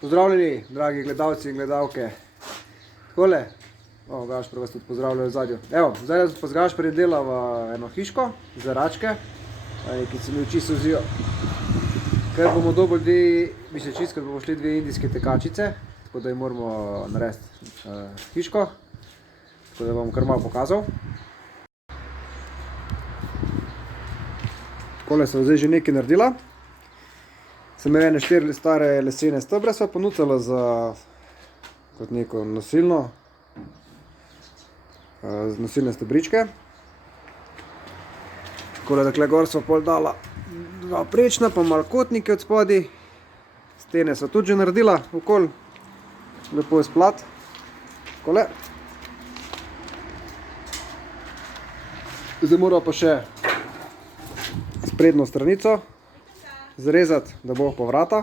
Pozdravljeni, dragi gledalci in gledalke. Takole, Gašper vas tudi pozdravlja v zadju. Evo, zdaj pa z Gašperjem delava eno hiško za račke, ki se mi oči suzijo. Ker bomo dobili dve, mislim čisto, ker bomo šli dve indijske tekačice, tako da jim moramo narediti hiško, tako da bom kar malo pokazal. Takole sem zdaj že nekaj naredila. Sem ene 4 stare lesene stebre sva ponudila za kot neko nosilno, nosilne stebričke. Takole, dakle gor sva pol dala dva prečna, pa malo kotnike od spodaj. Stene sva tudi že naredila okoli. Lepo je splat. Takole. Zdaj moramo pa še sprednjo stranico zrezati, da bo po vrata.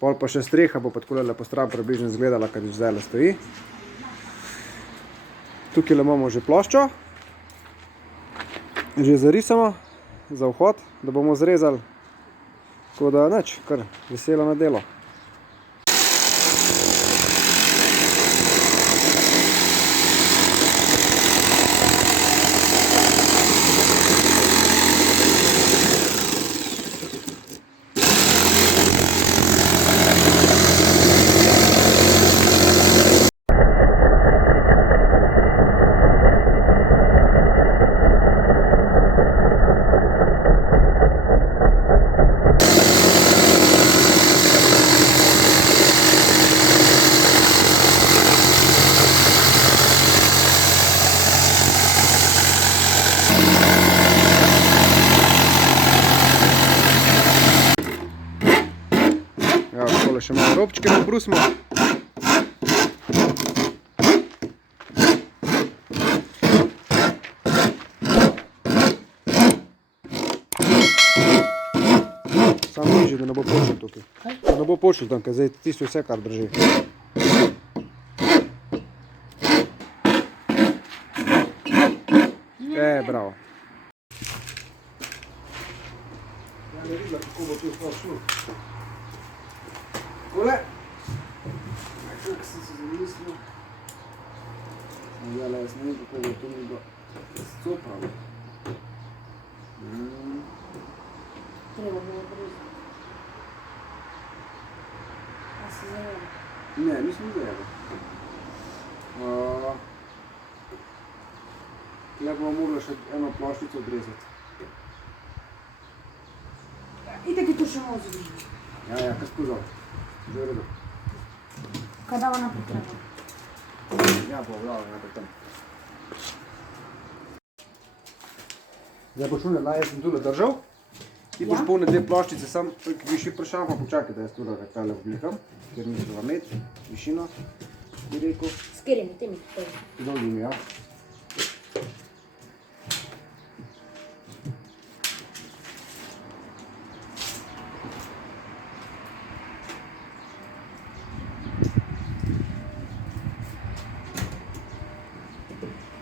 Pol pa še streha bo pa takole lepo stran približno izgledala, kad zdaj le stoji. Tukaj imamo že ploščo. Že zarisamo za vhod, da bomo zrezali. Tako da nič, kar veselo na delo. Še malo robčke pobrusimo. Samo nižje, da ne bo počel tukaj. Da ne bo počel tam, ker zdaj tisto vse kar drži. Bravo. Ja ne videla, kako bo tu sploh šlo. Takole. Kako sem se zamislil. Zdaj, jaz ne vem, kako bo to nekdo scopral. Treba bo obrezati. A se zajeba? Ne, nisem zajeba. Tukaj bomo mogli še eno ploščico odrezati. Itak je to še malo zbližiti. Ja, kaj skuzal. Že v redu. Kaj dava naprej treba? Ja, pa vralo naprej tam. Zdaj boš unaj, jaz sem tule držal. Ti boš polne dve ploščice, sam višji vprašam, pa počakaj, da jaz tule tale oblikam, ker mi treba imeti višino, bi rekel. S katerimi temi? Z dolgimi, ja.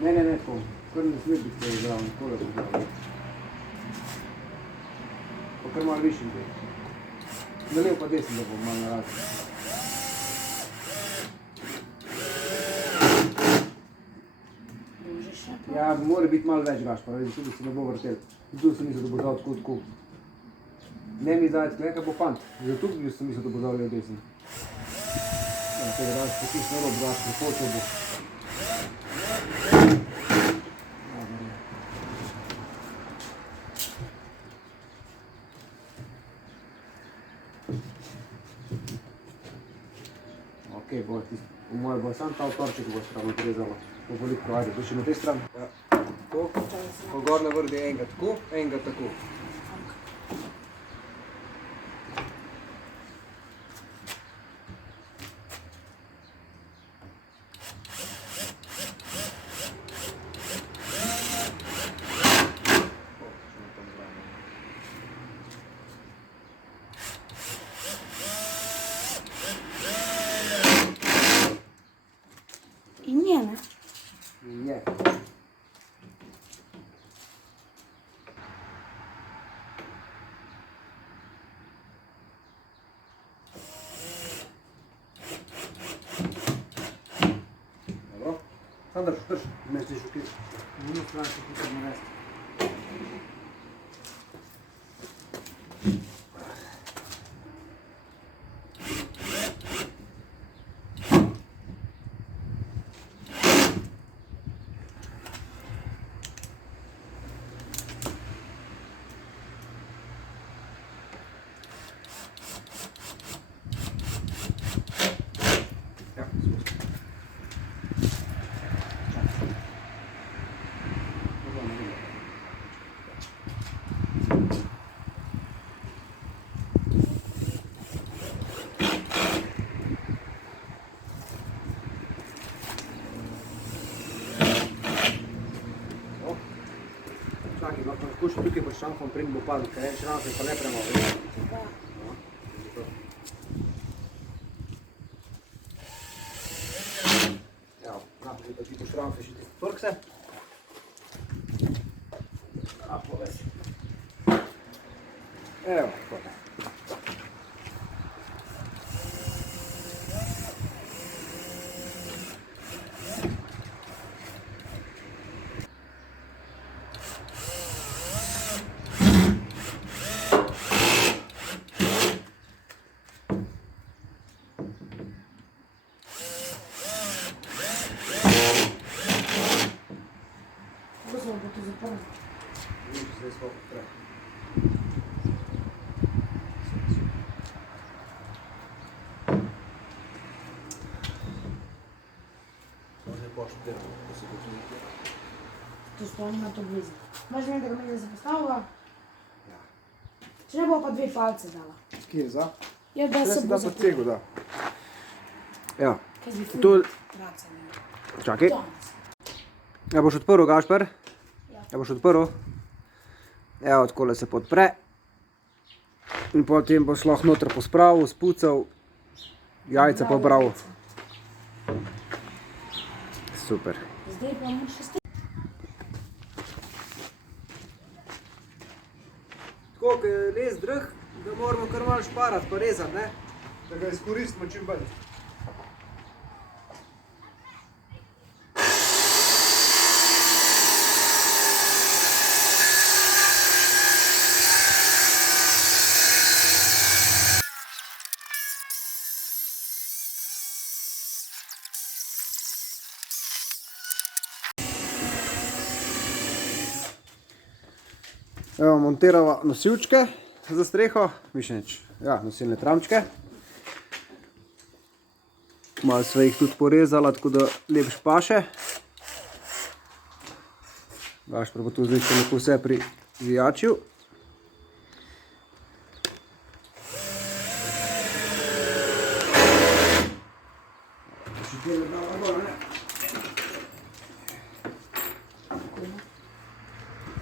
Ne, tako. Kar ne sme biti zraven, takole bo zraven. Pa kar malo višjim gre. Na levo pa desno, da bo malo narazil. Ja, mora biti malo več Gašpar, tudi se ne bo vrtel. Tu sem mislil, da bo dal tako. Ne mi zdaj tkle, kaj bo fant. Zato tudi sem mislil, da bo dal levo desno. Ja, tega daš potis na rob, Gašpar, počel bo. Ok, bo tisto, po moje bo sam ta otorček bo stran odrezalo. To bo liko, ajde, to še na tej strani. Ja, tako. Pa gor na vrdi enega tako, enega tako. In je, ne? Je. Pa drž, misliš, ok. Minuto stran se tukaj naresti. Ja, spusti. Čakaj, lahko skušam tukaj pod šrampom, preden bo padel, ker en šramp je pa ne premalo. Evo, naprej pa ti po šrampe še ti torkse. A, povesi. Evo, tako. Kako bo to zaprlo? Vidiš, zdaj smo prej. Možda je poštudirano, da se bo tu nekaj. To sploh nima to blizu. Možeš mi, da ga mi se postavila? Ja. Če ne bo pa dve palce dala. Kje je za? Ja, da Zdaj se se bo da pod cegu, da. Ja. Kaj bi To... praca imela. Čakaj. Danes. Ja, boš odprl, Gašper? Ja. Ja, boš odprl? Evo, takole se podpre. In potem boš lahko noter pospravil, spucal, jajca pobral. Super. Zdaj pa moraš še Tako, ko je les drh, ga moramo kar malo šparati pa rezati, ne? Da ga izkoristimo čim bolj. Evo, montirava nosilčke za streho, mišljenč, ja, nosilne tramčke. Malo sva jih tudi porezala, tako da lep špaše. Gašper bo tu zdaj še lepo vse privijačil. Še tele dava gor, ne?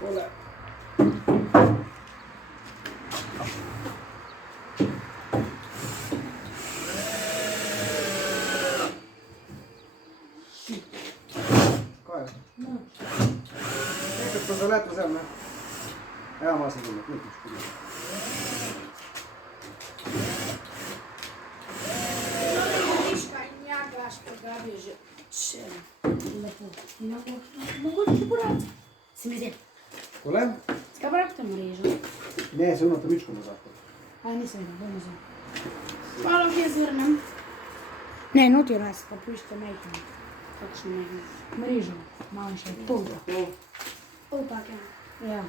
Tole. Kaj je? No. Nekaj pa zalet vzem, ne? Evo, malo sem zalet, nekaj škodil. Miška in ja, Gašper, Gabi je že lepo. Mogoče še poraditi. Se mi zdi. Tole? Skaj brak tam režo? Ne, se ono prvičko nazad. A, nisem videl, bomo zdaj. Hvala, kje zvrnem. Ne, noti raz, pa pušite mejte. Kakšno mejte. Mrežo, manjše, pol. Pol take. Ja.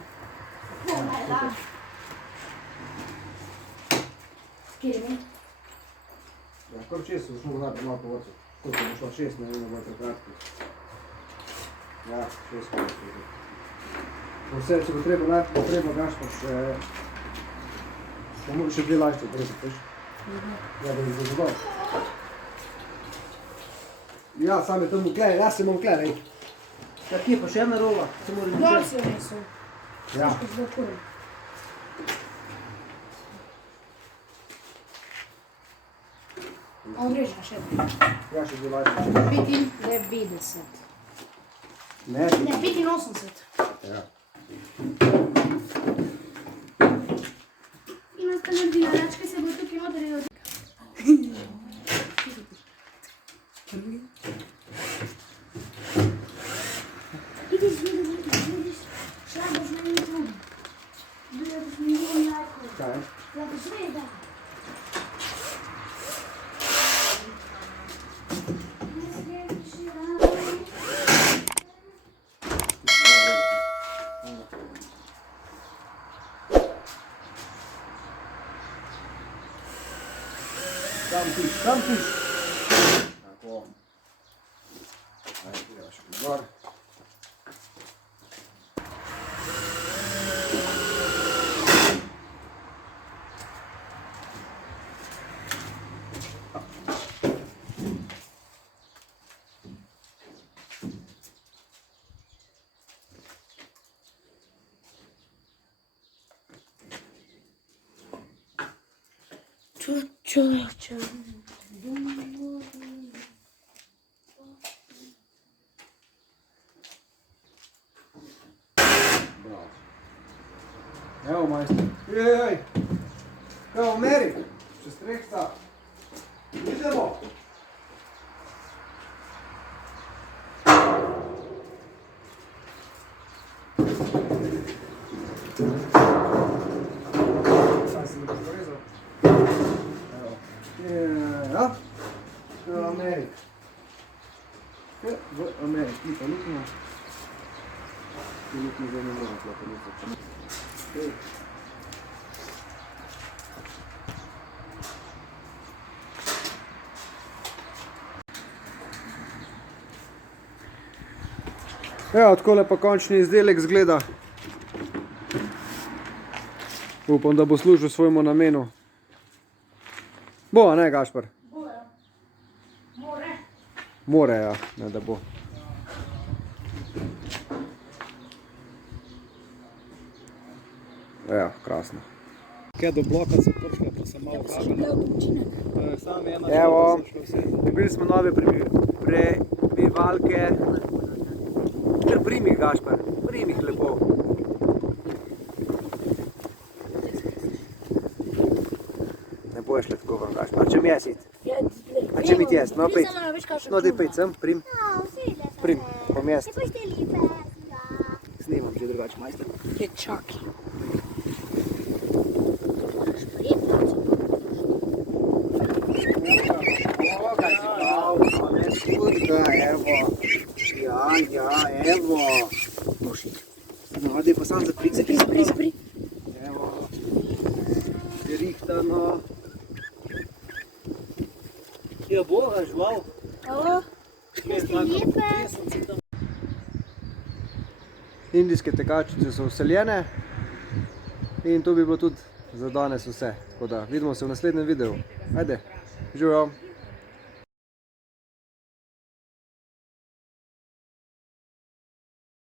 Kje je mi? Ja, kar čest se šlo nazad malo po vrcu. Koliko bo šlo 6, ne vem, bolj prekratki. Ja, 6 pa. Vse, če bo treba, Gašper, še... Še dve lajšče odrezati, veš? Ja, da bi zazadal. Ja, sam je tam vklej, jaz sem vklej, ej. Ja, kje pa še ena rola? Se mora Dol ničeti. si jo nesel. Ja. Težko zelo kurem. A odreža še. Ja, še dve lajšče. 95. Ne, Ne, 85. ja. Ima sta naredila, račke se bo tukaj odrezal. Tam piš. Tako. Ajde, greva še gor. Bravo. Evo majster. Ej. Evo meri. Čez trehca. Idemo. Saj sem ga porezal. Evo. Ja. V Ameriki. V Ameriki. Ni pa luknja. Ti luknje zdaj ne moram tla porezati. Evo, takole pa končni izdelek izgleda. Upam, da bo služil svojemu namenu. Bo, a ne, Gašper? More, ja, ne da bo. Evo, krasno. Kaj do bloka so prišle, pa sem malo kagel. Evo, dobili smo nove prebivalke. Kar primih, Gašper, primih lepo. Ne boš le tako, Gašper. A če mi jaz iti? A če mi ti jaz? No, pejt. No, daj pejt sem, prim. Prim, bom jaz. Snimam že drugače, majster. Je čaki. Evo. Ja, evo. No, daj pa sam zapri. Zapri. Evo. Rihtano. Ja, boga, žival. Alo? Indijske tekačice so vseljene. In to bi bilo tudi za danes vse. Tako da vidimo se v naslednjem videu. Ajde, živijo.